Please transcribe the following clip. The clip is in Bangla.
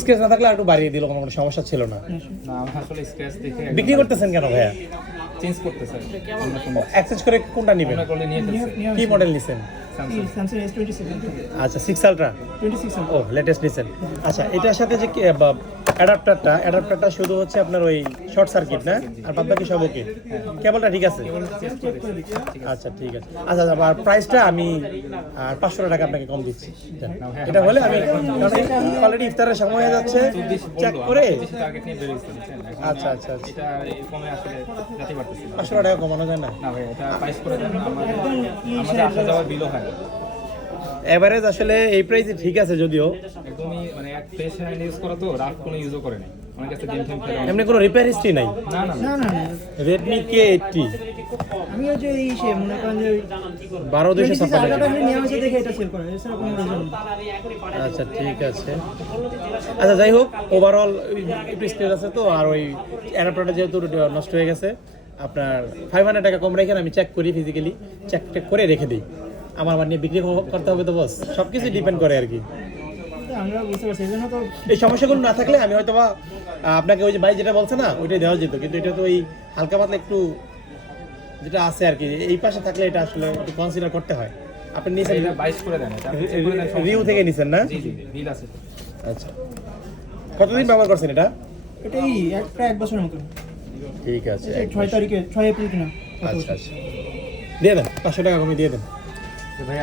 স্ক্র্যাচ না থাকলে একটু বাড়িয়ে দিল, কোনো সমস্যা ছিল না। না আমি আসলে স্ক্র্যাচ দেখে বিক্রি করতেছেন কেন ভাইয়া? চেঞ্জ করতে চাই। এক্সচেঞ্জ করে কোনটা নেবেন? আমরা করলে নিয়ে ফেলছি। কি মডেল নিছেন? স্যামসাং S27 আচ্ছা 6 আলট্রা 26 ও লেটেস্ট নিছেন। আচ্ছা এটার সাথে যে অ্যাডাপ্টারটা শুধু হচ্ছে আপনার ওই শর্ট সার্কিট না, আর বাদ বাকি সব ওকে? কেবলটা ঠিক আছে? আচ্ছা ঠিক আছে। আচ্ছা আর প্রাইসটা আমি আর 500 টাকা আপনাকে কম দিচ্ছি। এটা হলে আমি অলরেডি ইফতারের সময় হয়ে যাচ্ছে, চেক করে টার্গেট নিয়ে বেরিয়েছি। আচ্ছা আচ্ছা আচ্ছা এটা কমে আসলে যেতে পারতেছি না। 500 টাকা কমানো যায় না? না ভাই এটা প্রাইস করে দেন, আমাদের আসা যাওয়ার বিলও হয় না। এভারেজ আসলে এই প্রাইসে ঠিক আছে, যদিও একদমই মানে এক ফ্রেশ হ্যান্ড ইউজ করা তো, রাফ কোনো ইউজও করে না। আমার কাছে গেম টেম খেলে এমনি কোনো রিপেয়ার হিস্ট্রি নাই? না না না না না রেডমি K80 আমি ওই যে এই সে মনে করেন যে 12256 টাকা নিয়ে আসে দেখে এটা সেল করে, এছাড়া কোনো রিজন নেই। আচ্ছা ঠিক আছে। আচ্ছা যাই হোক, ওভারঅল একটু স্ক্র্যাচ আছে তো, আর ওই অ্যাডাপ্টারটা যেহেতু নষ্ট হয়ে গেছে, আপনার 500 টাকা কম রেখেন, আমি চেক করি, ফিজিক্যালি চেক করে রেখে দিই। আমার নিয়ে বিক্রি করতে হবে তো বস, সব কিছু ডিপেন্ড করে আর কি। আমরা বুঝতে পারছি, এই জন্য তো এই সমস্যাগুলো না থাকলে আমি হয়তো বা আপনাকে ওই যে ভাই যেটা বলছে না ওইটাই দেওয়া যেত, কিন্তু এটা তো ওই হালকা পাতলা একটু যেটা আছে আর কি, এই পাশে থাকলে এটা আসলে একটু কনসিডার করতে হয়। আপনি নিয়েছেন এটা 22 করে দেন, এটা আপনি চেক করে দেন। রিভিউ থেকে নিছেন না? জি জি বিল আছে তো। আচ্ছা কতদিন ব্যবহার করছেন এটা? এটাই প্রায় 1 বছরের মতো। ঠিক আছে, 6 তারিখে 6 এপ্রিল কিনা। আচ্ছা আচ্ছা দিয়ে দেন, 500 টাকা কমে দিয়ে দেন। ভাইয়া